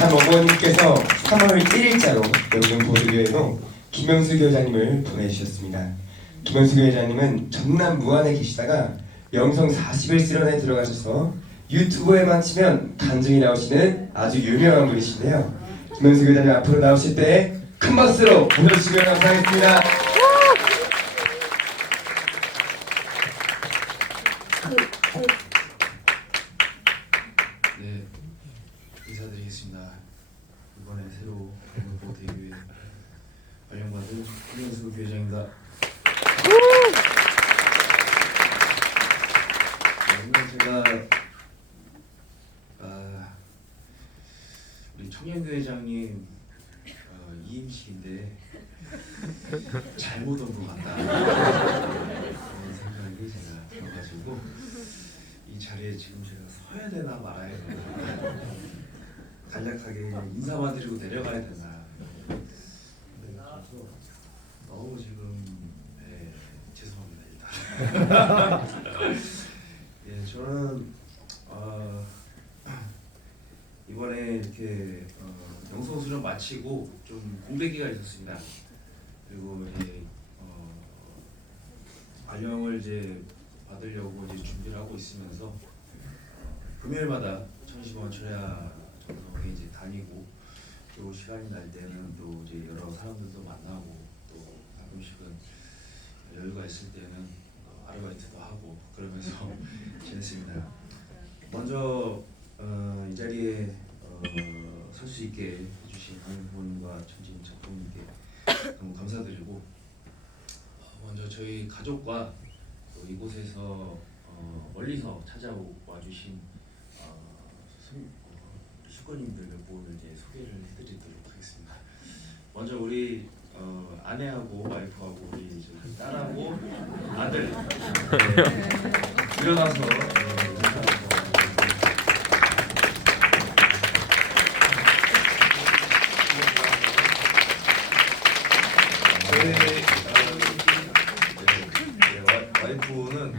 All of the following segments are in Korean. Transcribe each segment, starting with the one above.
참 어머님께서 3월 1일자로 영등 보드교회로 김영수 교회장님을 보내주셨습니다. 김영수 교회장님은 전남 무안에 계시다가 영성 41실현에 들어가셔서 유튜브에만 치면 간증이 나오시는 아주 유명한 분이신데요. 김영수 교회장님 앞으로 나오실 때 큰 박수로 보내주시면 감사하겠습니다. 네, 인사드리겠습니다. 이번에 새로 영등포 대교회 발령받은 김영수 교회장입니다. 오늘 제가 우리 청년교회장님 이임식인데 잘못 온 것 같다 그런 생각이 제가 들어가지고 이 자리에 지금 제가 서야 되나 말아야 되나 간략하게 인사만 드리고 내려가야 되나 그래서 너무 지금 죄송합니다 일단 예, 저는 이번에 이렇게 영성수련 마치고 좀 공백기가 있었습니다. 그리고 이제 발령을 이제 받으려고 이제 준비를 하고 있으면서 금요일마다 천시원 철야 정성에 이제 다니고 또 시간이 날 때는 또 이제 여러 사람들도 만나고 또 가끔씩은 여유가 있을 때는 아르바이트도 하고 그러면서 지냈습니다. 먼저 이 자리에 설 수 있게 해주신 강현 부모님과 천진 작품님께 너무 감사드리고 먼저 저희 가족과 또 이곳에서 멀리서 찾아와 주신 수건님들 몇 분을 이제 소개를 해드리도록 하겠습니다. 먼저 우리 아내하고 와이프하고 우리 딸하고 아들 일어나서 와이프는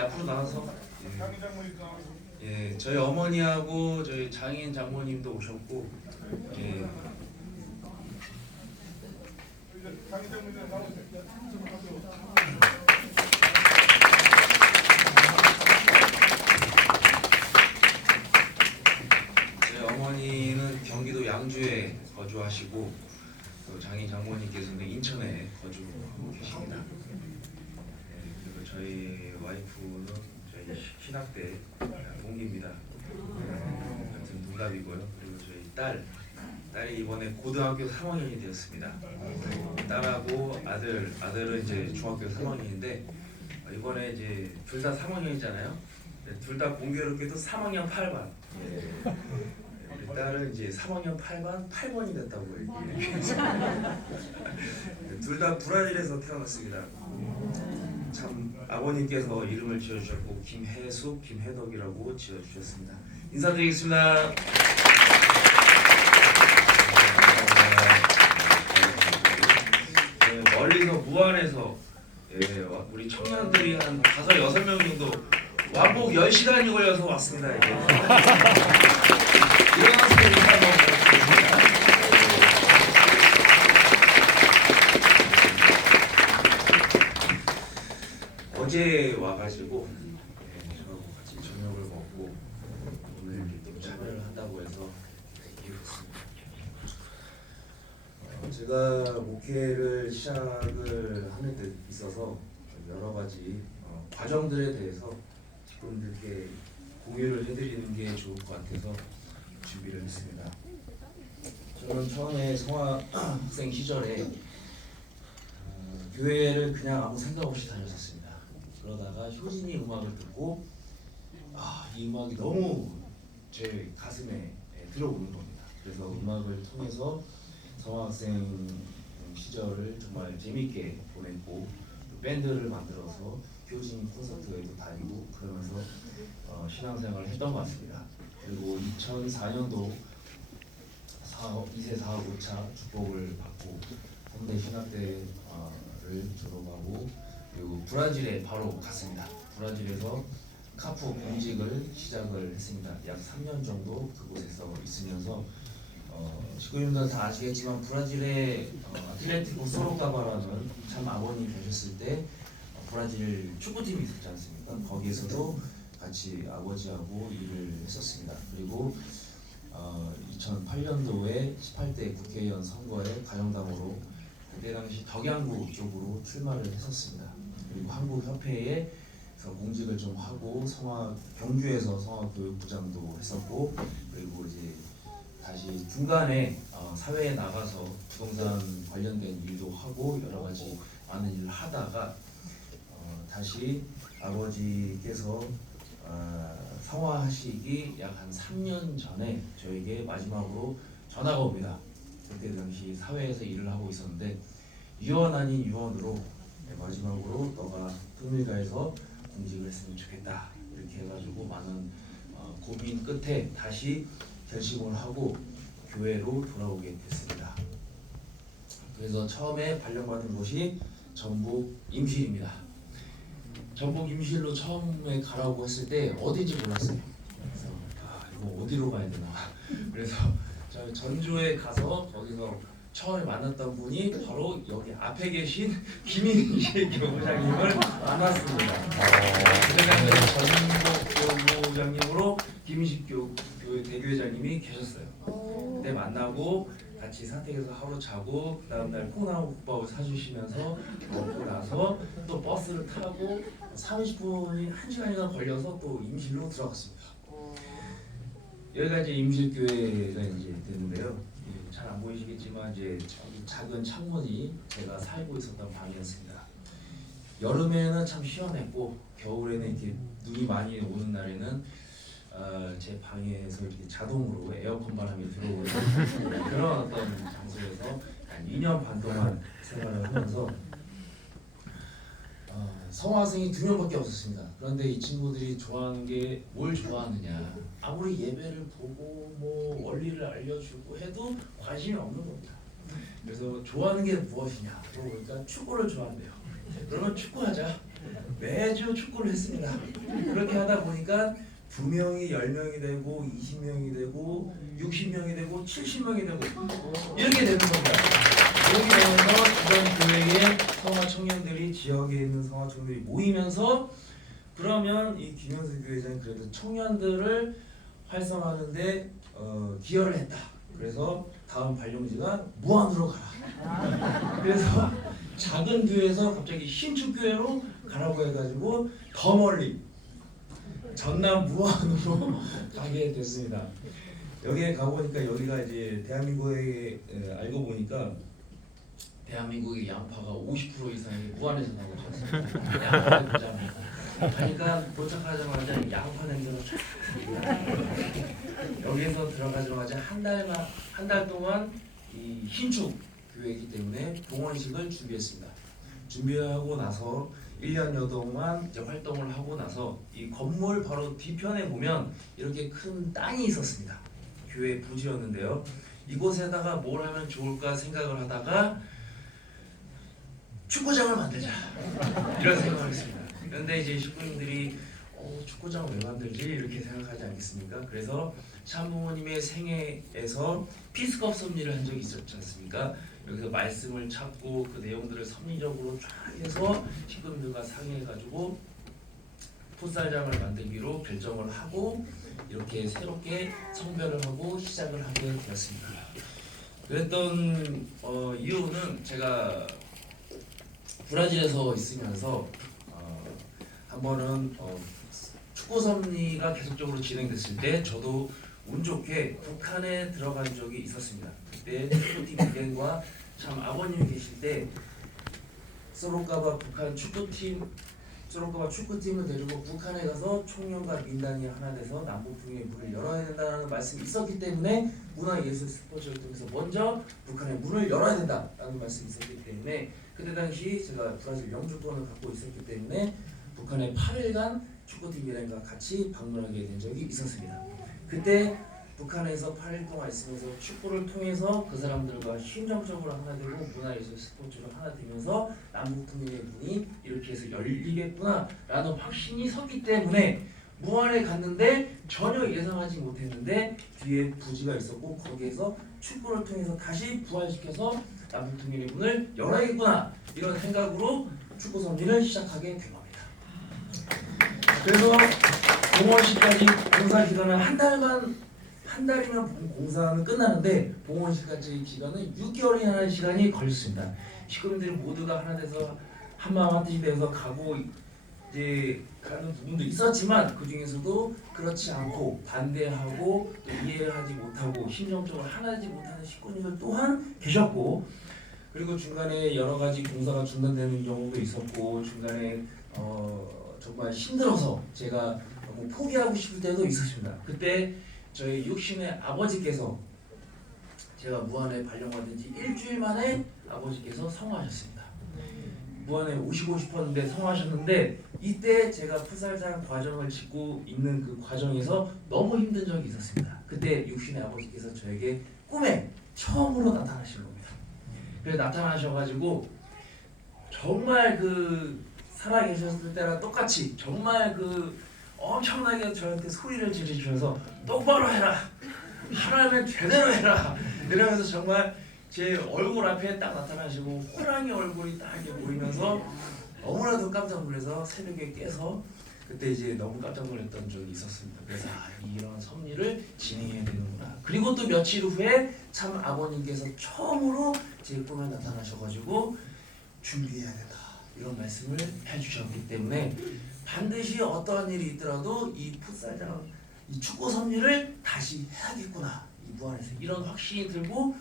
앞으로 나와서 저희 어머니하고 저희 장인 장모님도 오셨고 저희 어머니는 경기도 양주에 거주하시고 장인 장모님께서는 인천에 거주하고 계십니다. 그리고 저희 와이프는 저희 신학대 동기입니다. 같은 동갑이고요. 그리고 저희 딸이 이번에 고등학교 3학년이 되었습니다. 딸하고 아들은 이제 중학교 3학년인데 이번에 이제 둘 다 3학년이잖아요. 둘 다 공교롭게도 3학년 8반. 우리 딸은 이제 3학년 8반 8번이 됐다고 얘기해요. 둘 다 브라질에서 태어났습니다. 참 아버님께서 이름을 지어주셨고 김혜숙, 김혜덕이라고 지어주셨습니다. 인사드리겠습니다. 멀리서 무안에서 우리 청년들이 한 5-6명 정도 왕복 10시간이 걸려서 왔습니다. 일어나서 인사 너무 부탁드립니다. 어제 와가지고 저하고 같이 저녁을 먹고 오늘 이렇게 또 참여를 한다고 해서 기쁘습니다. 제가 목회를 시작을 하는 데 있어서 여러 가지 과정들에 대해서 직분들께 공유를 해드리는 게 좋을 것 같아서 준비를 했습니다. 저는 처음에 성화학생 시절에 교회를 그냥 아무 생각 없이 다녔었습니다. 그러다가 효진이 음악을 듣고 이 음악이 너무 제 가슴에 들어오는 겁니다. 그래서 음악을 통해서 성화학생 시절을 정말 재밌게 보냈고 밴드를 만들어서 효진 콘서트에도 다니고 그러면서 신앙생활을 했던 것 같습니다. 그리고 2004년도 2세 4학 5차 축복을 받고 홍대 신학대를 졸업하고 그리고 브라질에 바로 갔습니다. 브라질에서 카푸 공직을 시작을 했습니다. 약 3년 정도 그곳에서 있으면서 식구님들 다 아시겠지만 브라질의 아틀레티코 소로카바라는 참 아버님 계셨을 때 브라질 축구팀이 있었지 않습니까? 거기에서도 같이 아버지하고 일을 했었습니다. 그리고 2008년도에 18대 국회의원 선거에 가정당으로 그때 당시 덕양구 쪽으로 출마를 했었습니다. 그리고 한국협회에서 공직을 좀 하고 경주에서 성화교육부장도 했었고, 그리고 이제 다시 중간에 사회에 나가서 부동산 관련된 일도 하고 여러 가지 많은 일을 하다가 다시 아버지께서 성화하시기 약 한 3년 전에 저에게 마지막으로 전화가 옵니다. 그때 당시 사회에서 일을 하고 있었는데 유언 아닌 유언으로 마지막으로 너가 통일가에서 공직을 했으면 좋겠다 이렇게 해가지고 많은 고민 끝에 다시 결심을 하고 교회로 돌아오게 됐습니다. 그래서 처음에 발령받은 곳이 전북 임실입니다. 전북 임실로 처음에 가라고 했을 때 어딘지 몰랐어요. 그래서 이거 어디로 가야 되나. 그래서 저 전주에 가서 거기서 처음에 만났던 분이 바로 여기 앞에 계신 김인식 교부장님을 만났습니다. 그때가 전북 교부장님으로 김인식 대교회장님이 계셨어요. 그때 만나고 같이 사택에서 하루 자고 그 다음날 콩나물 국밥을 사주시면서 먹고 나서 또 버스를 타고 30분이 1시간이나 걸려서 또 임실로 들어갔습니다. 여기가 이제 임실교회가 이제 되는데요. 잘 안 보이시겠지만 이제 작은 창문이 제가 살고 있었던 방이었습니다. 여름에는 참 시원했고 겨울에는 이렇게 눈이 많이 오는 날에는 제 방에서 이렇게 자동으로 에어컨 바람이 들어오는 그런 어떤 장소에서 한 2년 반 동안 생활을 하면서 성화생이 2명밖에 없었습니다. 그런데 이 친구들이 좋아하는 게 뭘 좋아하느냐, 아무리 예배를 보고 뭐 원리를 알려주고 해도 관심이 없는 겁니다. 그래서 좋아하는 게 무엇이냐 물어보니까 축구를 좋아한대요. 그러면 축구하자. 매주 축구를 했습니다. 그렇게 하다 보니까 2명이 10명이 되고 20명이 되고 60명이 되고 70명이 되고 이렇게 되는 겁니다. 이렇게 되면서 주변 교회의 성화 청년들이 지역에 있는 성화 청년들이 모이면서 그러면 이 김현수 교회장이 그래도 청년들을 활성화하는데 기여를 했다. 그래서 다음 발령지가 무안으로 가라. 그래서 작은 교회에서 갑자기 신축교회로 가라고 해가지고 더 멀리 전남 무안으로 가게 됐습니다. 여기에 가보니까 여기가 이제 대한민국에 알고 보니까 대한민국의 양파가 50% 이상이 무안에서 나오고 있었습니다. 양파를 보자. 가니까 도착하자마자 양파 냄새가 쫙 여기에서 들어가자마자 한 달 동안 이 신축 교회이기 때문에 봉헌식을 준비했습니다. 준비하고 나서 1년여 동안 이제 활동을 하고 나서 이 건물 바로 뒤편에 보면 이렇게 큰 땅이 있었습니다. 교회 부지였는데요. 이곳에다가 뭘 하면 좋을까 생각을 하다가 축구장을 만들자 이런 생각을 했습니다. 그런데 이제 식구님들이 축구장 왜 만들지 이렇게 생각하지 않겠습니까? 그래서 참부모님의 생애에서 피스컵 섭리를 한 적이 있었지 않습니까? 여기서 말씀을 찾고 그 내용들을 섭리적으로 쫙 해서 식구님들과 상의해가지고 풋살장을 만들기로 결정을 하고 이렇게 새롭게 성별을 하고 시작을 하게 되었습니다. 그랬던 이유는 제가 브라질에서 있으면서 한 번은 축구 섭리가 계속적으로 진행됐을 때 저도 운 좋게 북한에 들어간 적이 있었습니다. 그때 축구팀 이견과 참 아버님이 계실 때 소로카바 북한 축구팀을 데리고 북한에 가서 총련과 민단이 하나 돼서 남북통일의 문을 열어야 된다는 말씀이 있었기 때문에 문화예술 스포츠를 통해서 먼저 북한의 문을 열어야 된다라는 말씀이 있었기 때문에 그때 당시 제가 브라질 영주권을 갖고 있었기 때문에 북한에 8일간 축구팀이랑과 같이 방문하게 된 적이 있었습니다. 그때 북한에서 8일 동안 있으면서 축구를 통해서 그 사람들과 심정적으로 하나 되고 문화예술 스포츠로 하나 되면서 남북통일의 문이 이렇게 해서 열리겠구나 라는 확신이 섰기 때문에 무안에 갔는데 전혀 예상하지 못했는데 뒤에 부지가 있었고 거기에서 축구를 통해서 다시 부활시켜서 남북통일의 문을 열어야겠구나 이런 생각으로 축구 섭리를 시작하게 된 겁니다. 그래서 봉헌식까지 공사 기간은 한 달이면 공사는 끝나는데 봉헌식까지 기간은 6개월이나 하는 시간이 걸렸습니다. 식구들이 모두가 하나 돼서 한마음 한뜻이 돼서 가고 이제 가는 부분도 있었지만 그 중에서도 그렇지 않고 반대하고 또 이해를 하지 못하고 심정적으로 하나지 못하는 식구들 또한 계셨고 그리고 중간에 여러 가지 공사가 중단되는 경우도 있었고 중간에 정말 힘들어서 제가 너무 포기하고 싶을 때도 있었습니다. 그때 저희 육신의 아버지께서 제가 무안에 발령받은 지 일주일 만에 아버지께서 성화하셨습니다. 무안에 오시고 싶었는데 성화하셨는데 이때 제가 풋살장 과정을 짓고 있는 그 과정에서 너무 힘든 적이 있었습니다. 그때 육신의 아버지께서 저에게 꿈에 처음으로 나타나신 겁니다. 그래서 나타나셔가지고 정말 그 살아 계셨을 때랑 똑같이 정말 그 엄청나게 저한테 소리를 지르시면서 똑바로 해라 하라면 제대로 해라 이러면서 정말 제 얼굴 앞에 딱 나타나시고 호랑이 얼굴이 딱 이렇게 보이면서 너무나도 깜짝 놀라서 새벽에 깨서 그때 이제 너무 깜짝 놀랐던 적이 있었습니다. 그래서 이런 섭리를 진행해야 되는구나. 그리고 또 며칠 후에 참 아버님께서 처음으로 제 꿈에 나타나셔가지고 준비해야 된다 이런 말씀을 해주셨기 때문에 반드시 어떠한 일이 있더라도 이 풋살장 이 축구 섭리를 다시 해야겠구나 이 무안에서 이런 확신이 들고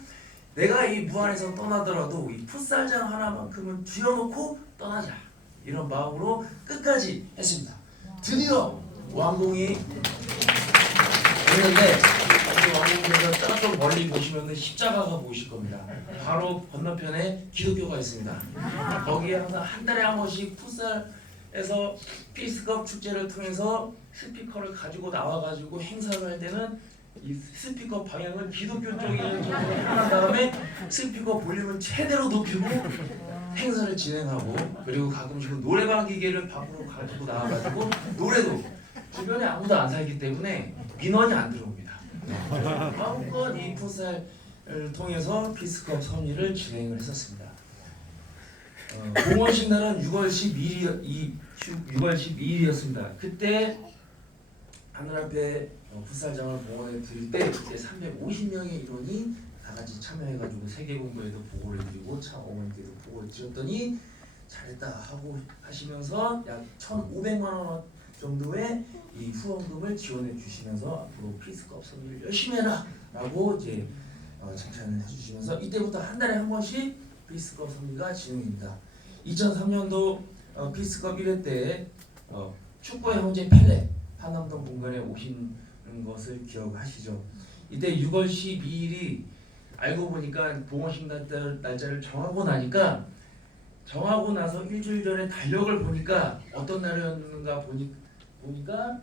내가 이 무안에서 떠나더라도 이 풋살장 하나만큼은 쥐어놓고 떠나자 이런 마음으로 끝까지 했습니다. 드디어 완공이 됐는데 왕궁에서 저쪽 멀리 보시면 십자가가 보이실 겁니다. 바로 건너편에 기독교가 있습니다. 거기에 항상 한 달에 한 번씩 풋살에서 피스컵 축제를 통해서 스피커를 가지고 나와가지고 행사를 할 때는 이 스피커 방향을 기독교 쪽에 한 다음에 스피커 볼륨을 최대로 높이고 행사를 진행하고 그리고 가끔씩은 노래방 기계를 밖으로 가지고 나와가지고 노래도 주변에 아무도 안 살기 때문에 민원이 안 들어옵니다. 마음껏 이 풋살을 통해서 피스컵 섭리를 진행을 했었습니다. 봉헌식 날은 6월 12일이었습니다. 그때 하늘 앞에 풋살장을 봉헌해 드릴 때 그때 350명의 인원이 다 같이 참여해가지고 세계본부에도 보고를 드리고 참 어머니께도 보고를 드렸더니 잘했다 하고 하시면서 약 1,500만 원 정도의 이 후원금을 지원해 주시면서 앞으로 피스컵 섭리를 열심히 해라 라고 이제 칭찬을 해주시면서 이때부터 한 달에 한 번씩 피스컵 섭리가 진행됩니다. 2003년도 피스컵 1회 때 축구의 형제 펠레 한남동 공간에 오신 것을 기억하시죠. 이때 6월 12일이 알고 보니까 봉헌식 날짜를 정하고 나니까 정하고 나서 일주일 전에 달력을 보니까 어떤 날이었는가 보니까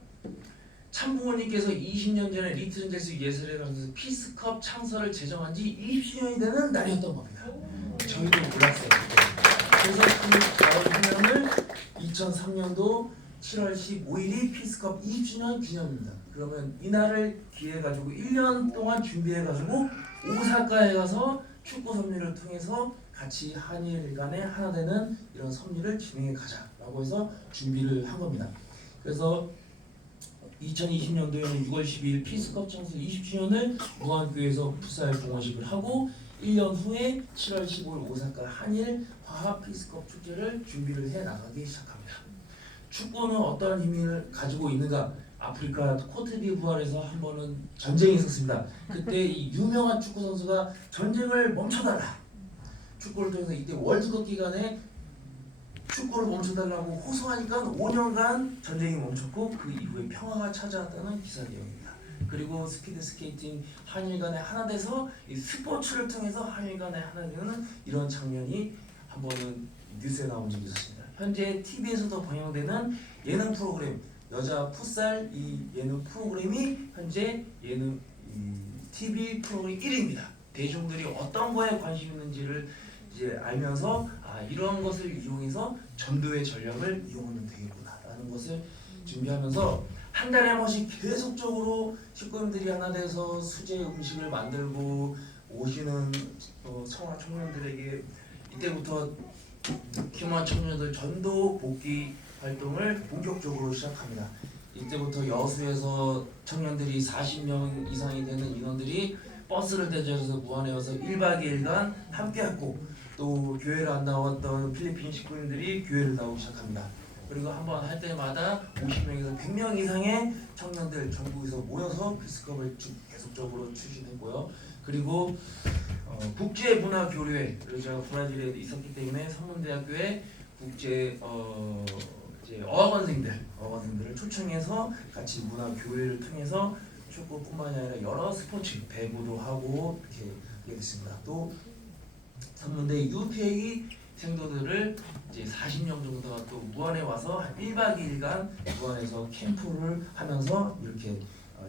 참부모님께서 20년 전에 리트른제스 예술에 가서 피스컵 창설을 제정한 지 20주년이 되는 날이었던 겁니다. 저희도 몰랐어요. 그래서 그 다음 해년을 2003년도 7월 15일이 피스컵 20주년 기념입니다. 그러면 이날을 기해 가지고 1년 동안 준비해 가지고 오사카에 가서 축구 섭리를 통해서 같이 한일 간에 하나 되는 이런 섭리를 진행해 가자라고 해서 준비를 한 겁니다. 그래서 2020년도에는 6월 12일 피스컵 창설 20주년을 무안교에서 풋살 봉헌식을 하고 1년 후에 7월 15일 오사카 한일 화합 피스컵 축제를 준비를 해 나가기 시작합니다. 축구는 어떠한 힘을 가지고 있는가? 아프리카 코트디부아르에서 한 번은 전쟁이 있었습니다. 그때 이 유명한 축구 선수가 전쟁을 멈춰달라. 축구를 통해서 이때 월드컵 기간에 축구를 멈춰달라고 호소하니까 5년간 전쟁이 멈췄고 그 이후에 평화가 찾아왔다는 기사 내용입니다. 그리고 스피드 스케이팅 한일 간에 하나 돼서 이 스포츠를 통해서 한일 간에 하나 되는 이런 장면이 한 번은 뉴스에 나온 적이 있었습니다. 현재 TV에서도 방영되는 예능 프로그램 여자 풋살 이 예능 프로그램이 현재 예능 TV 프로그램 1위입니다. 대중들이 어떤 거에 관심 있는지를 이제 알면서 이런 것을 이용해서 전도의 전략을 이용하면 되겠구나라는 것을 준비하면서 한 달에 한 번씩 계속적으로 식구들이 하나 돼서 수제 음식을 만들고 오시는 청아 청년들에게 이때부터 키만 청년들 전도 복귀 활동을 본격적으로 시작합니다. 이때부터 여수에서 청년들이 40명 이상이 되는 인원들이 버스를 대절해서 무안에 와서 1박 2일간 함께하고 또 교회를 안 나왔던 필리핀 식구인들이 교회를 나오기 시작합니다. 그리고 한번 할 때마다 50명에서 100명 이상의 청년들 전국에서 모여서 피스컵을 계속적으로 추진했고요. 그리고 국제문화교류회를 제가 브라질에 있었기 때문에 선문대학교에 국제 이제 어학원생들을 초청해서 같이 문화교회를 통해서 축구뿐만이 아니라 여러 스포츠 배구도 하고 이렇게 하게 됐습니다. 또 선문대 UPA 생도들을 이제 40명 정도가 또 무안에 와서 한 1박 2일간 무안에서 캠프를 하면서 이렇게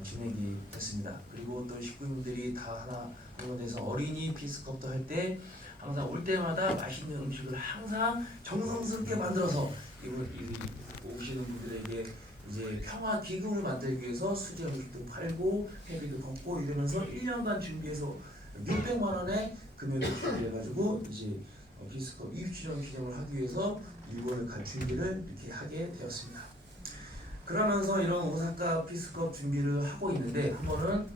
지내게 됐습니다. 그리고 또 식구님들이 다 하나 한번에서 어린이 피스컵도 할 때 항상 올 때마다 맛있는 음식을 항상 정성스럽게 만들어서 오시는 분들에게 이제 평화 기금을 만들기 위해서 수제 음식도 팔고 회비도 걷고 이러면서 1년간 준비해서 600만 원의 금액을 준비해가지고 이제 피스컵 20주년 기념을 하기 위해서 일본을 갈 준비를 이렇게 하게 되었습니다. 그러면서 이런 오사카 피스컵 준비를 하고 있는데 한 번은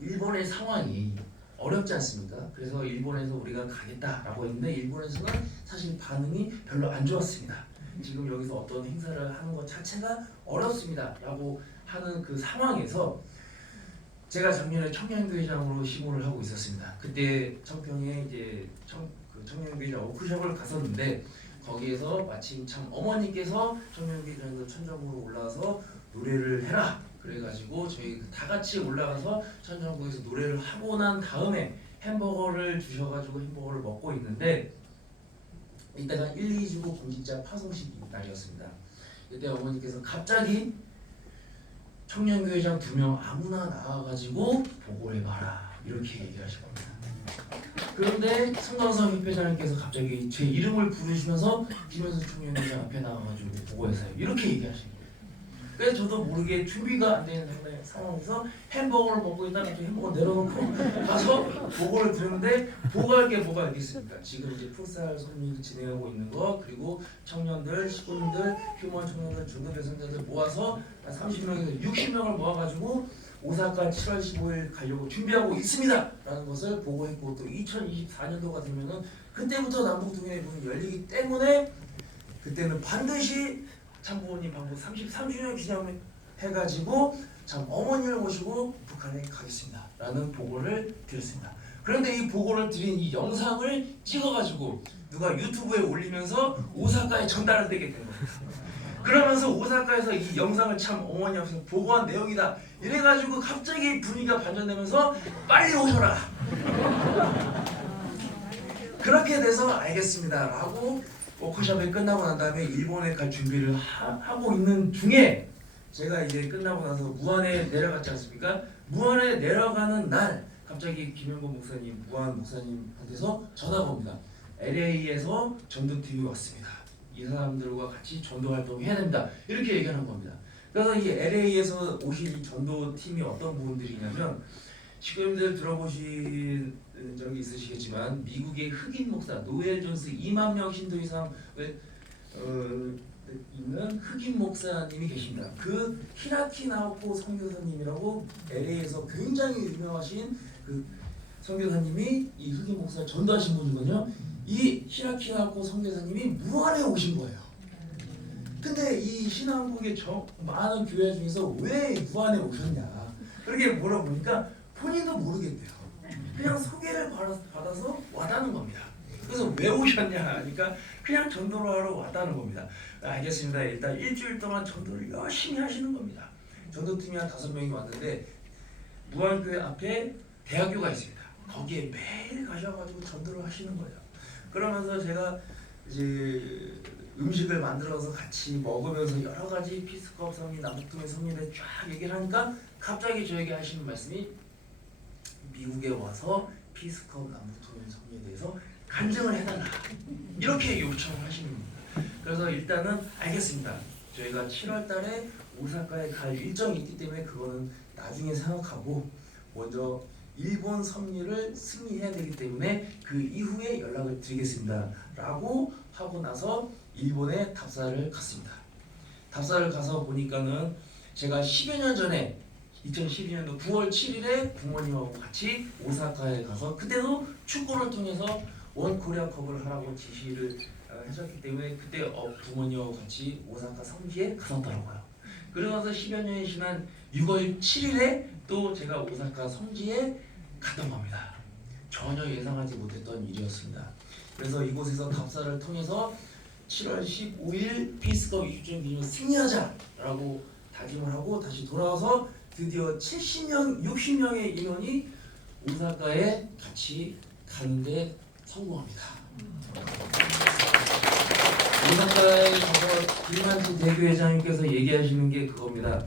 일본의 상황이 어렵지 않습니까? 그래서 일본에서 우리가 가겠다라고 했는데 일본에서는 사실 반응이 별로 안 좋았습니다. 지금 여기서 어떤 행사를 하는 것 자체가 어렵습니다 라고 하는 그 상황에서 제가 작년에 청년교회장으로 시무를 하고 있었습니다. 그때 청평에 이제 청년교회장 워크숍을 갔었는데 거기에서 마침 참 어머니께서 청년교회장에서 천정부로 올라와서 노래를 해라 그래가지고 저희 다 같이 올라가서 천정부에서 노래를 하고 난 다음에 햄버거를 주셔가지고 햄버거를 먹고 있는데 이때가 1, 2주고 공직자 파송식 날이었습니다. 이때 어머니께서 갑자기 청년교회장 2명 아무나 나와가지고 보고해봐라 이렇게 얘기하신 겁니다. 그런데 성광섭 협회장님께서 갑자기 제 이름을 부르시면서 김현수 청년교회장 앞에 나와가지고 보고해서요 이렇게 얘기하신 거예요. 그래서 저도 모르게 준비가 안 되는 상황에서 햄버거를 먹고 있다가 햄버거 내려놓고 가서 보고를 들었는데 보고할 게 뭐가 있겠습니까? 지금 이제 풋살 손님을 진행하고 있는 거 그리고 청년들, 식구님들, 휴먼 청년들, 중급 배송자들 모아서 한 30명에서 60명을 모아가지고 오사카 7월 15일 가려고 준비하고 있습니다 라는 것을 보고했고 또 2024년도가 되면은 그때부터 남북동맹의 문이 열리기 때문에 그때는 반드시 참부모님 방북 33주년 기념을 해가지고 참 어머니를 모시고 북한에 가겠습니다 라는 보고를 드렸습니다. 그런데 이 보고를 드린 이 영상을 찍어가지고 누가 유튜브에 올리면서 오사카에 전달되게 된 거예요. 그러면서 오사카에서 이 영상을 참 어머니 앞에서 보고한 내용이다 이래가지고 갑자기 분위기가 반전되면서 빨리 오셔라 그렇게 돼서 알겠습니다 라고 워크숍이 끝나고 난 다음에 일본에 갈 준비를 하고 있는 중에 제가 이제 끝나고 나서 무안에 내려갔지 않습니까? 무안에 내려가는 날 갑자기 김영건 목사님, 무안 목사님한테서 전화가 옵니다. LA에서 전도팀이 왔습니다. 이 사람들과 같이 전도 활동 해야 됩니다. 이렇게 얘기하는 겁니다. 그래서 이 LA에서 오신 이 전도팀이 어떤 분들이냐면 식구님들 들어보신 적이 있으시겠지만 미국의 흑인 목사 노엘 존스 2만 명 신도 이상을 있는 흑인 목사님이 계십니다. 그 히라키 나오코 선교사님이라고 LA에서 굉장히 유명하신 그 선교사님이 이 흑인 목사를 전도하신 분이거든요. 이 히라키 나오코 선교사님이 무안에 오신 거예요. 근데 이 신한국의 많은 교회 중에서 왜 무안에 오셨냐 그렇게 물어보니까 본인도 모르겠대요. 그냥 소개를 받아서 왔다는 겁니다. 그래서 왜 오셨냐 하니까 그냥 전도를 하러 왔다는 겁니다. 알겠습니다. 일단 일주일 동안 전도를 열심히 하시는 겁니다. 전도팀이 한 5명이 왔는데 무안교회 앞에 대학교가 있습니다. 거기에 매일 가셔가지고 전도를 하시는 거예요. 그러면서 제가 이제 음식을 만들어서 같이 먹으면서 여러 가지 피스컵 성리, 남북통일 성리를 쫙 얘기를 하니까 갑자기 저에게 하시는 말씀이 미국에 와서 피스컵 남북통일 성리에 대해서 간증을 해달라 이렇게 요청을 하시는 겁니다. 그래서 일단은 알겠습니다. 저희가 7월 달에 오사카에 갈 일정이 있기 때문에 그거는 나중에 생각하고 먼저 일본 섭리를 승리해야 되기 때문에 그 이후에 연락을 드리겠습니다 라고 하고 나서 일본에 답사를 갔습니다. 답사를 가서 보니까는 제가 10여 년 전에 2012년도 9월 7일에 부모님하고 같이 오사카에 가서 그때도 축구를 통해서 원코리아컵을 하라고 지시를 해줬기 때문에 그때 부모님하고 같이 오사카 성지에 갔었더라고요. 그러면서 10여 년이 지난 6월 7일에 또 제가 오사카 성지에 갔던 겁니다. 전혀 예상하지 못했던 일이었습니다. 그래서 이곳에서 답사를 통해서 7월 15일 피스컵 20주년 기념 승리하자라고 다짐을 하고 다시 돌아와서 드디어 70명, 60명의 인원이 오사카에 같이 가는데 성공합니다. 오사카에 가서 김만진 대교회장님께서 얘기하시는 게 그겁니다.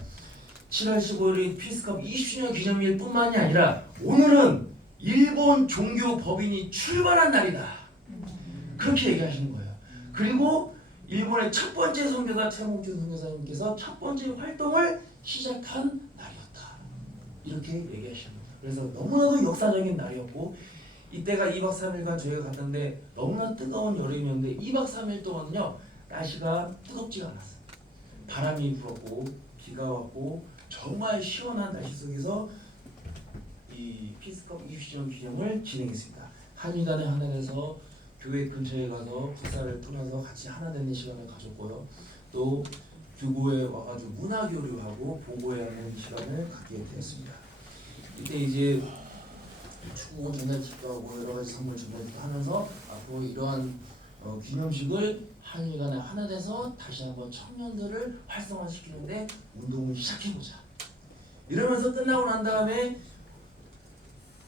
7월 15일이 피스컵 20주년 기념일 뿐만이 아니라 오늘은 일본 종교 법인이 출발한 날이다. 그렇게 얘기하시는 거예요. 그리고 일본의 첫 번째 선교사 최몽준 선교사님께서 첫 번째 활동을 시작한 날이었다. 이렇게 얘기하시는 거예요. 그래서 너무나도 역사적인 날이었고 이때가 2박 3일간 저희가 갔는데 너무나 뜨거운 여름이었는데 2박 3일 동안요 날씨가 뜨겁지가 않았어요. 바람이 불었고 비가 왔고 정말 시원한 날씨 속에서 이 피스컵 20주년 기념을 진행했습니다. 한일간에 하나 돼서 교회 근처에 가서 국사를 뿌면서 같이 하나 되는 시간을 가졌고요. 또 교구에 와가지고 문화교류하고 보고회하는 시간을 갖게 되었습니다. 이때 이제 축구 전달식도 하고 여러 가지 선물 전달식도 하면서 앞으로 이러한 기념식을 한일간에 하나 돼서 다시 한번 청년들을 활성화시키는데 운동을 시작해보자. 이러면서 끝나고 난 다음에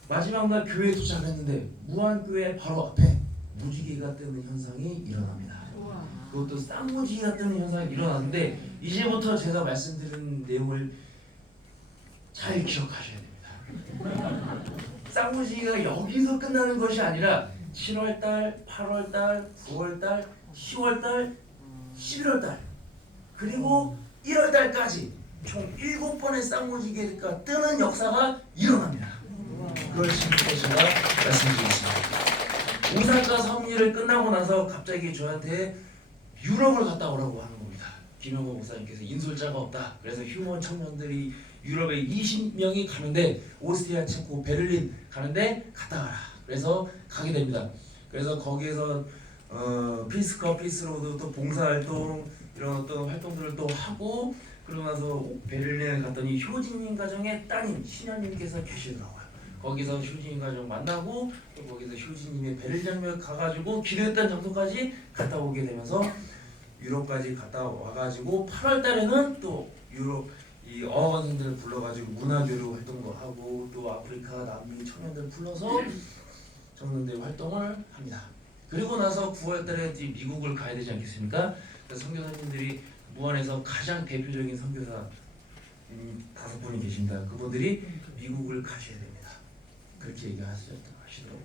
마지막 날 교회에 도착을 했는데 무안교회 바로 앞에 무지개가 뜨는 현상이 일어납니다. 그것도 쌍무지개가 뜨는 현상이 일어났는데 이제부터 제가 말씀드린 내용을 잘 기억하셔야 됩니다. 쌍무지개가 여기서 끝나는 것이 아니라 7월달, 8월달, 9월달, 10월달, 11월달 그리고 1월달까지 총 7번의 쌍무지개가 뜨는 역사가 일어납니다. 그걸 지금부터 제가 말씀드리겠습니다. 오사카 섭리를 끝나고 나서 갑자기 저한테 유럽을 갔다 오라고 하는 겁니다. 김영호 목사님께서 인솔자가 없다. 그래서 휴먼 청년들이 유럽에 20명이 가는데 오스트리아, 체코, 베를린 가는데 갔다 와라. 그래서 가게 됩니다. 그래서 거기에서 피스컵, 피스로드 또 봉사활동 이런 어떤 활동들을 또 하고 그러고 나서 베를린에 갔더니 효진님 가정의 따님 신현님께서 계시더라고요. 거기서 효진님 가정 만나고 또 거기서 효진님의 베를린에 가가지고 기도했던 장소까지 갔다 오게 되면서 유럽까지 갔다 와가지고 8월달에는 또 유럽 이 어학원생들을 불러가지고 문화교류 활동도 하고 또 아프리카, 남미 청년들 불러서 청년들 활동을 합니다. 그리고 나서 9월달에 미국을 가야 되지 않겠습니까? 그래서 선교사님들이 무안에서 가장 대표적인 선교사 5분이 계십니다. 그분들이 미국을 가셔야 됩니다. 그렇게 얘기하시더라고요.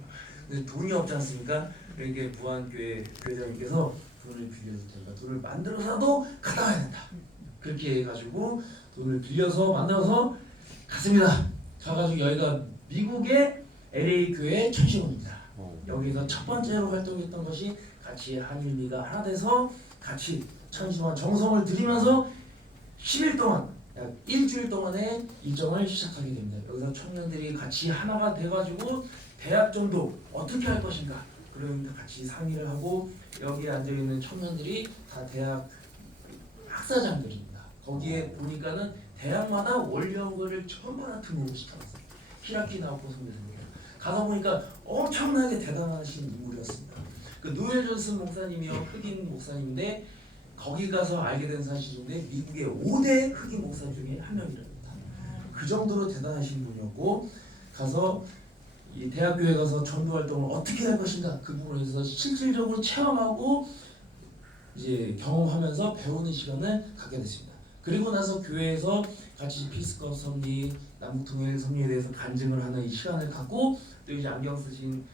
근데 돈이 없지 않습니까? 그러니까 무안교회 교회장님께서 돈을 빌려서 제가 돈을 만들어서라도 갔다 와야 된다. 그렇게 해가지고 돈을 빌려서 만나서 갔습니다. 가가지고 여기가 미국의 LA 교회 천신원입니다. 여기서 첫 번째로 활동했던 것이 같이 한일미가 하나 돼서 같이 천신원 정성을 들이면서 10일 동안 약 일주일 동안의 일정을 시작하게 됩니다. 여기서 청년들이 같이 하나가 돼가지고 대학 전도 어떻게 할 것인가 그런 같이 상의를 하고 여기에 앉아있는 청년들이 다 대학 학사장들입니다. 거기에 보니까는 대학마다 원령거를 전부 다 등록을 시켜놨어요. 히라키 나오코 선교사님 가서 보니까 엄청나게 대단하신 인물이었습니다. 그 노엘 존슨 목사님이요 흑인 목사님인데 거기 가서 알게 된 사실 중에 미국의 5대 흑인 목사 중에 한 명이랍니다. 그 정도로 대단하신 분이었고 가서 이 대학교에 가서 전도 활동을 어떻게 할 것인가 그 부분에 대해서 실질적으로 체험하고 이제 경험하면서 배우는 시간을 갖게 됐습니다. 그리고 나서 교회에서 같이 피스컵 섭리, 남북통일 섭리에 대해서 간증을 하는 이 시간을 갖고 또 이제 안경 낀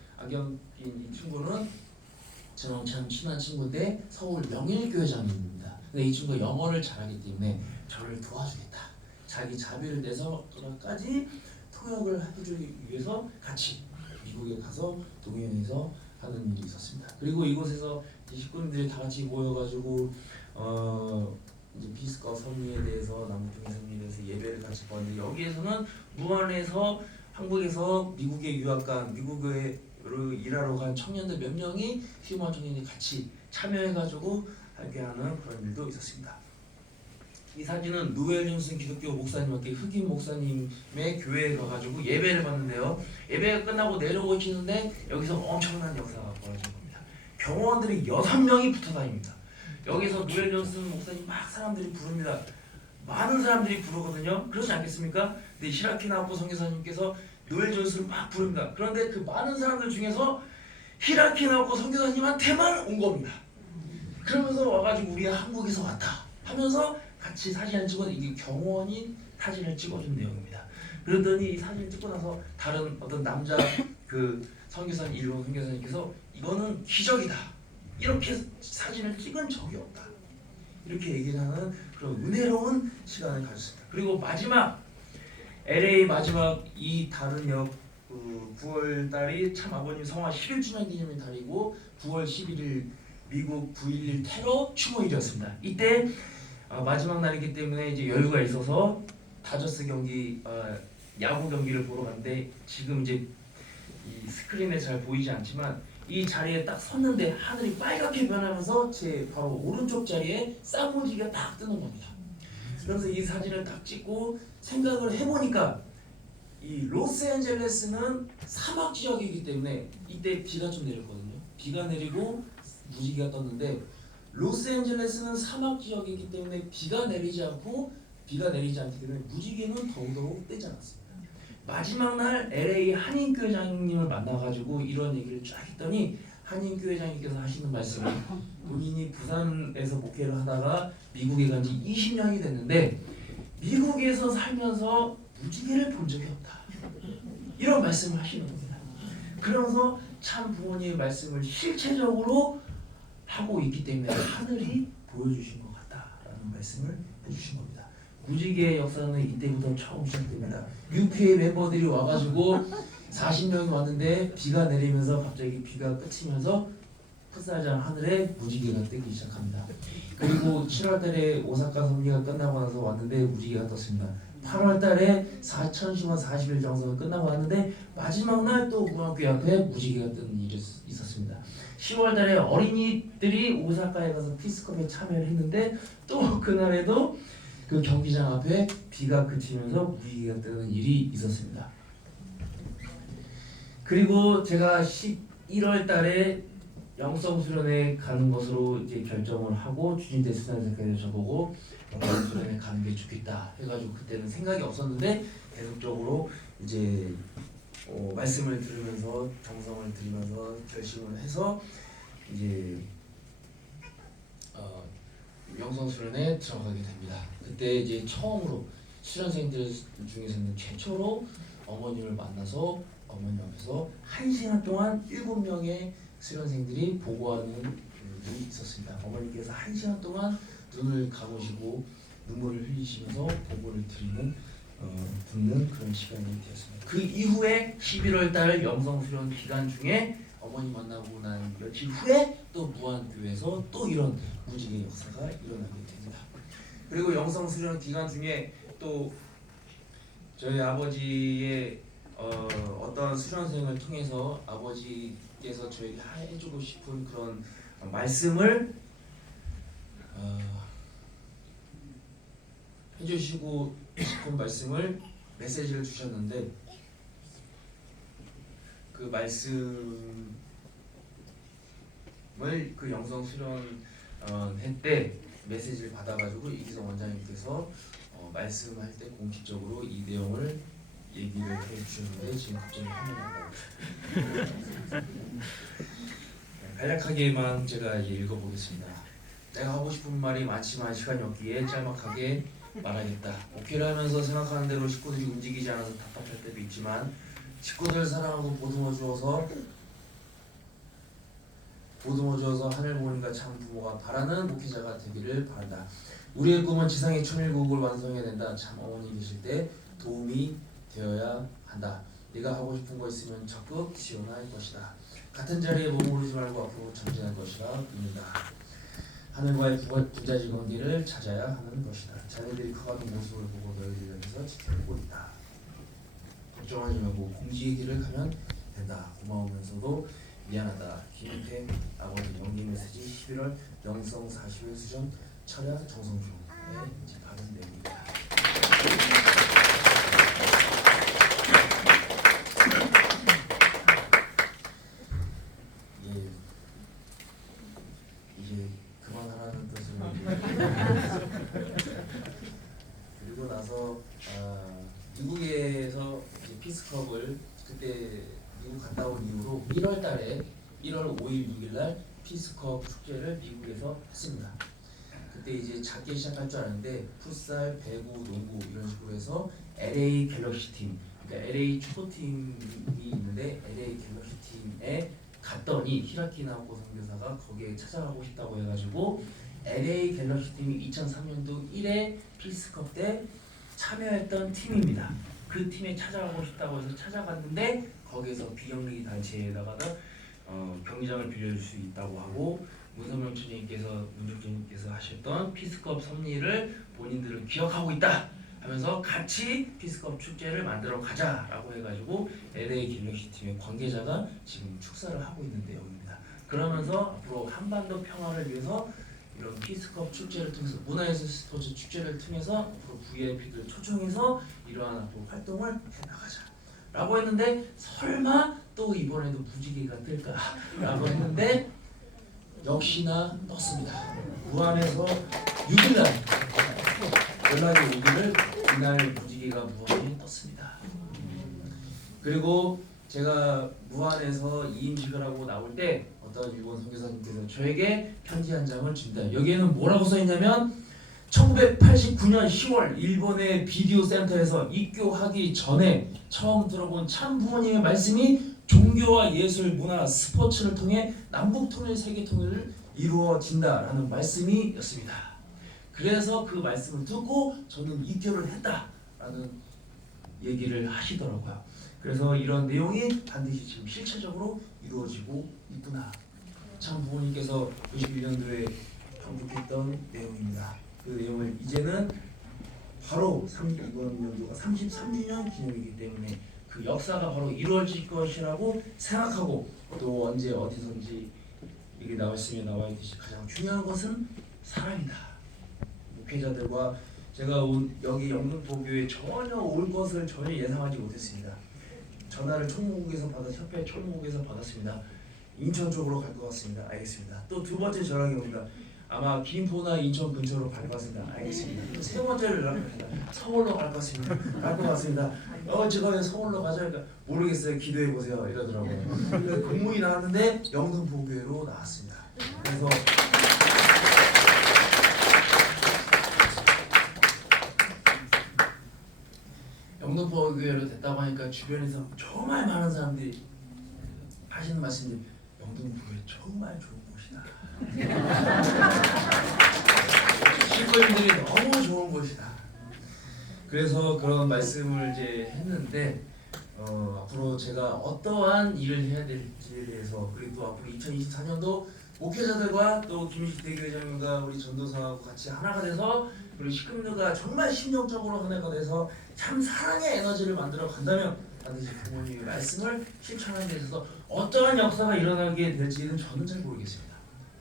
이 친구는 저랑 참 친한 친구인데 서울 명일교회장입니다. 근데 이 친구가 영어를 잘하기 때문에 저를 도와주겠다. 자기 자비를 내서까지 통역을 해주기 위해서 같이 미국에 가서 동행해서 하는 일이 있었습니다. 그리고 이곳에서 식구님들이 다 같이 모여가지고 이제 피스과 섭리에 대해서 남북통일 섭리에 대해서 예배를 같이 보는데 여기에서는 무안에서 한국에서 미국에 유학 간 미국에 일하러 간 청년들 몇 명이 휴먼 청년이 같이 참여해가지고 함께 하는 그런 일도 있었습니다. 이 사진은 노엘 존슨 기독교 목사님께 흑인 목사님의 교회에 가가지고 예배를 받는데요. 예배가 끝나고 내려오시는데 여기서 엄청난 역사가 벌어진 겁니다. 경호원들이 6명이 붙어 다닙니다. 여기서 노엘 존슨 목사님 막 사람들이 부릅니다. 많은 사람들이 부르거든요. 그렇지 않겠습니까? 근데 히라키나오코 선교사님께서 노엘 존슨을 막 부릅니다. 그런데 그 많은 사람들 중에서 히라키나오코 선교사님한테만 온 겁니다. 그러면서 와가지고 우리 한국에서 왔다 하면서 같이 사진을 찍어 이게 경호원이 사진을 찍어준 내용입니다. 그러더니 이 사진을 찍고 나서 다른 어떤 남자 그 선교사님 일본 선교사님께서 이거는 기적이다. 이렇게 사진을 찍은 적이 없다. 이렇게 얘기를 하는 그런 은혜로운 시간을 가졌습니다. 그리고 마지막 LA 마지막 이 다른 역 9월 달이 참 아버님 성화 11주년 기념일 달이고 9월 11일 미국 9.11 테러 추모일이었습니다. 이때 마지막 날이기 때문에 이제 여유가 있어서 다저스 경기 야구 경기를 보러 갔는데 지금 이제 이 스크린에 잘 보이지 않지만 이 자리에 딱 섰는데 하늘이 빨갛게 변하면서 제 바로 오른쪽 자리에 쌍무지개가 딱 뜨는 겁니다. 그래서 이 사진을 딱 찍고 생각을 해보니까 이 로스앤젤레스는 사막 지역이기 때문에 이때 비가 좀 내렸거든요. 비가 내리고 무지개가 떴는데 로스앤젤레스는 사막 지역이기 때문에 비가 내리지 않기 때문에 무지개는 더더욱 뜨지 않았습니다. 마지막 날 LA 한인교회장님을 만나가지고 이런 얘기를 쫙 했더니 한인교회장님께서 하시는 말씀이 본인이 부산에서 목회를 하다가 미국에 간 지 20년이 됐는데 미국에서 살면서 무지개를 본 적이 없다. 이런 말씀을 하시는 겁니다. 그러면서 참 부모님의 말씀을 실체적으로 하고 있기 때문에 하늘이 보여주신 것 같다라는 말씀을 해주신 겁니다. 무지개의 역사는 이때부터 처음 시작됩니다. UPA 멤버들이 와가지고 40명이 왔는데 비가 내리면서 갑자기 비가 그치면서 풋살장 하늘에 무지개가 뜨기 시작합니다. 그리고 7월달에 오사카 선기가 끝나고 나서 왔는데 무지개가 떴습니다. 8월달에 4천시만 40일 정도가 끝나고 왔는데 마지막 날 또 무학교 앞에 무지개가 뜨는 일이 있었습니다. 10월달에 어린이들이 오사카에 가서 피스컵에 참여를 했는데 또 그날에도 그 경기장 앞에 비가 그치면서 무지개가 뜨는 일이 있었습니다. 그리고 제가 11월달에 영성수련회 가는 것으로 이제 결정을 하고 주진대 수련회까지 저보고 영성수련회 가는 게 좋겠다 해가지고 그때는 생각이 없었는데 계속적으로 이제 말씀을 들으면서 정성을 들이면서 결심을 해서 이제 영성수련회에 들어가게 됩니다. 그때 이제 처음으로 수련생들 중에서는 최초로 어머님을 만나서 어머님 앞에서 1시간 동안 7명의 수련생들이 보고하는 일이 있었습니다. 어머니께서 1시간 동안 눈을 감으시고 눈물을 흘리시면서 보고를 듣는 그런 시간이 되었습니다. 그 이후에 11월달 영성수련 기간 중에 어머니 만나고 난 며칠 후에 또 무안교회에서 또 이런 무지개 역사가 일어나게 됩니다. 그리고 영성수련 기간 중에 또 저희 아버지의 어떤 수련생을 통해서 아버지께서 저에게 해주고 싶은 그런 말씀을 해주시고 싶은 말씀을 메시지를 주셨는데 그 말씀을 그 영성 수련회 때 메시지를 받아가지고 이기성 원장님께서 말씀할 때 공식적으로 이 내용을 얘기를 해주셨는데 지금 갑자기 화면이 안 나옵니다. 간략하게만 제가 읽어보겠습니다. 내가 하고 싶은 말이 많지만 시간이 없기에 짤막하게 말하겠다. 목회를 하면서 생각하는 대로 식구들이 움직이지 않아서 답답할 때도 있지만 식구들 사랑하고 보듬어 주어서 보듬어줘서 하늘 보니까 참 부모가 바라는 목회자가 되기를 바란다. 우리의 꿈은 지상의 천일국을 완성해야 된다. 참 어머니 계실 때 도움이 되어야 한다. 네가 하고 싶은 거 있으면 적극 지원할 것이다. 같은 자리에 머무르지 말고 앞으로 전진할 것이라 믿는다. 하늘과의 부자지 관계를 찾아야 하는 것이다. 자녀들이 커가는 모습을 보고 너희들 옆에서 지켜보고 있다. 걱정하지 말고 공지의 길을 가면 된다. 고마우면서도 미안하다. 김인태 아버지 연기 메시지 11월 영성 40일 수전 철야 정성중에 이제 받은 내용입니다. 예, 이제 그만하라는 뜻을 그리고 나서 미국에서 이제 피스컵을 그때 미국 갔다 온 이후로 1월달에 1월 5일 6일날 피스컵 축제를 미국에서 했습니다. 그때 이제 작게 시작할 줄 알았는데 풋살, 배구, 농구 이런 식으로 해서 LA 갤럭시 팀, 그러니까 LA 축구팀이 있는데 LA 갤럭시 팀에 갔더니 히라키 나오코 선교사가 거기에 찾아가고 싶다고 해가지고 LA 갤럭시 팀이 2003년도 1회 피스컵 때 참여했던 팀입니다. 그 팀에 찾아가고 싶다고 해서 찾아갔는데 거기에서 비영리 단체에다가는 경기장을 빌려줄 수 있다고 하고 문성명 문족주님께서 하셨던 피스컵 섭리를 본인들은 기억하고 있다 하면서 같이 피스컵 축제를 만들어 가자라고 해가지고 LA 갤럭시 팀의 관계자가 지금 축사를 하고 있는 내용입니다. 그러면서 앞으로 한반도 평화를 위해서 이런 피스컵 축제를 통해서 문화예술 스포츠 축제를 통해서 앞으로 VIP들 초청해서 이러한 앞으로 활동을 해나가자라고 했는데 설마 또 이번에도 무지개가 뜰까라고 했는데 역시나 떴습니다. 무안에서 6일날 연락이 오기를 이날 무지개가 무안에 떴습니다. 그리고 제가 무안에서 이임식을 하고 나올 때 어떤 일본 선교사님께서 저에게 편지 한 장을 줍니다. 여기에는 뭐라고 써있냐면 1989년 10월 일본의 비디오 센터에서 입교하기 전에 처음 들어본 참 부모님의 말씀이 종교와 예술, 문화, 스포츠를 통해 남북 통일, 세계 통일을 이루어진다라는 말씀이었습니다. 그래서 그 말씀을 듣고 저는 입교를 했다라는 얘기를 하시더라고요. 그래서 이런 내용이 반드시 지금 실체적으로 이루어지고 있구나. 참 부모님께서 91년도에 방북했던 내용입니다. 그 내용을 이제는 바로 이번 연도가 33주년 기념이기 때문에 그 역사가 바로 이루어질 것이라고 생각하고 또 언제 어디선지 이게 나왔으면 나와있듯이 가장 중요한 것은 사람이다. 목회자들과 제가 여기 영등포교에 전혀 올 것을 전혀 예상하지 못했습니다. 전화를 협회 총무국에서 받았습니다. 인천 쪽으로 갈 것 같습니다. 알겠습니다. 또 두 번째 전화기 옵니다. 아마 김포나 인천 근처로 갈 것 같습니다. 알겠습니다. 세 번째를 연락합니다. 서울로 갈 것 같습니다. 제가 왜 서울로 가자? 그러니까 모르겠어요. 기도해 보세요. 이러더라고요. 그래서 공문이 나왔는데 영등포교회로 나왔습니다. 그래서 영등포교회로 됐다고 하니까 주변에서 정말 많은 사람들이 하시는 말씀이 영등포교회 정말 좋은 곳이다. 신부님들이 너무 좋은 곳이다. 그래서 그런 말씀을 이제 했는데 앞으로 제가 어떠한 일을 해야 될지에 대해서 그리고 또 앞으로 2024년도 목회자들과 또 김식 대교회장님과 우리 전도사하고 같이 하나가 돼서 우리 식금누가 정말 심령적으로 하나가 돼서 참 사랑의 에너지를 만들어 간다면 반드시 부모님의 말씀을 실천하는 데 있어서 어떠한 역사가 일어나게 될지는 저는 잘 모르겠습니다.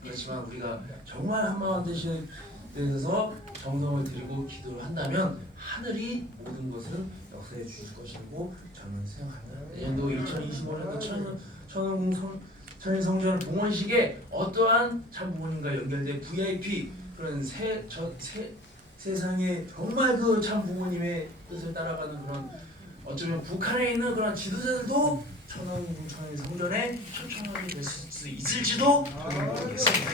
그렇지만 우리가 정말 한마음 되시는 데서 정성을 들이고 기도를 한다면 하늘이 모든 것을 역사해 주실 것이라고 저는 생각합니다. 내년도 2025년도 천일성전 봉헌식에 어떠한 참부모님과 연결된 VIP 그런 세상에 정말 그 참부모님의 뜻을 따라가는 그런 어쩌면 북한에 있는 그런 지도자들도 천일성전에 초청하게 될 수 있을지도 저는 모르겠습니다.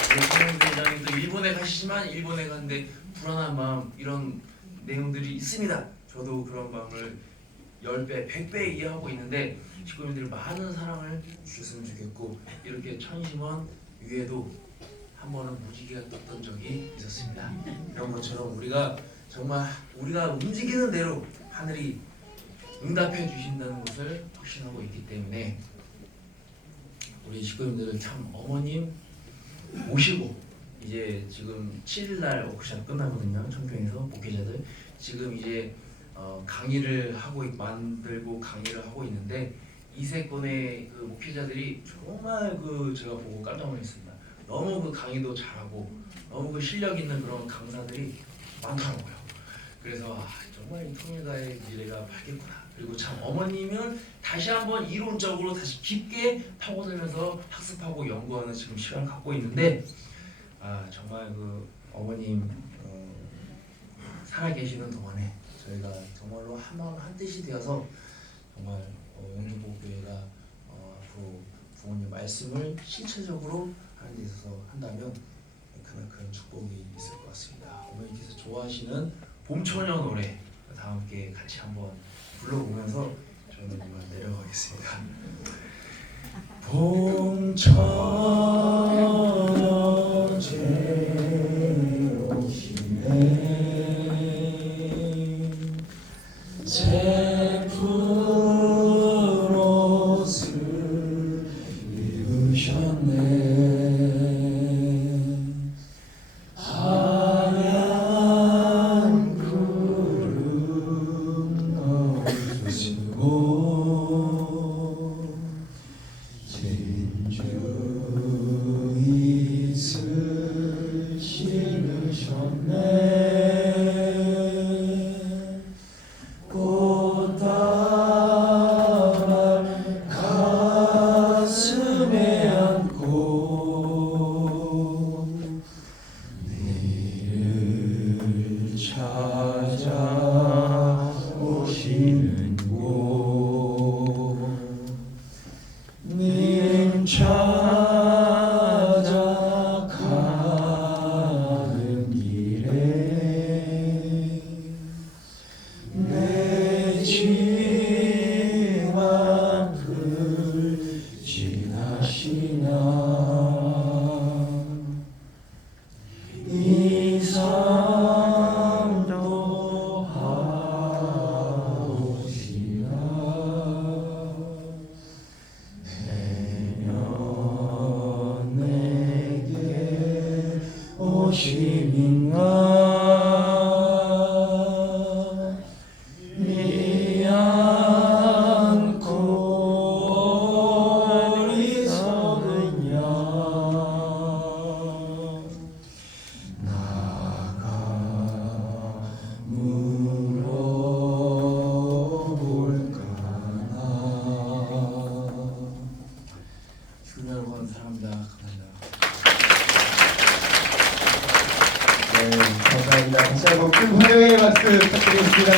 우리가 또 일본에 가시지만 일본에 갔는데 불안한 마음 이런 내용들이 있습니다. 저도 그런 마음을 10배, 100배 이해하고 있는데 식구님들이 많은 사랑을 주셨으면 좋겠고, 이렇게 천심원 위에도 한 번은 무지개가 떴던 적이 있었습니다. 이런 것처럼 우리가 정말 우리가 움직이는 대로 하늘이 응답해 주신다는 것을 확신하고 있기 때문에 우리 식구님들은 참 어머님 모시고, 이제 지금 7일날 워크숍 끝나거든요. 청평에서 목회자들 지금 이제 강의를 하고 만들고 강의를 하고 있는데, 이세권의 그 목회자들이 정말 그 제가 보고 깜짝 놀랐습니다. 너무 그 강의도 잘하고 너무 그 실력 있는 그런 강사들이 많더라고요. 그래서 정말 이 통일가의 미래가 밝겠구나. 그리고 참 어머님은 다시 한번 이론적으로 다시 깊게 파고들면서 학습하고 연구하는 지금 시간을 갖고 있는데, 정말 그 어머님 살아계시는 동안에 저희가 정말로 한 마음 한 뜻이 되어서 정말 영주복교회가 앞으로 부모님 말씀을 실체적으로 하는 데 있어서 한다면 그런 축복이 있을 것 같습니다. 어머니께서 좋아하시는 봄처녀 노래 다 함께 같이 한번 불러보면서 저는 이만 내려가겠습니다. 봄처녀 제오시네 새푸른 옷을 입으셨네 하얀 구름 넘으시고 진주 이슬 신으셨네 꽃다발 가슴에 안고 니를 찾아오시는 곳 님 찾아가는 길에 내 집 앞을 지나시나 이 삶도 하오시나 내년 내게 오시는가 이 안고 어리석은 양 나가 물어볼까나. 주님 여러분 사랑합니다. 감사합니다. 네, 감사합니다. 다시 한번 큰 환영의 박수 부탁드리겠습니다.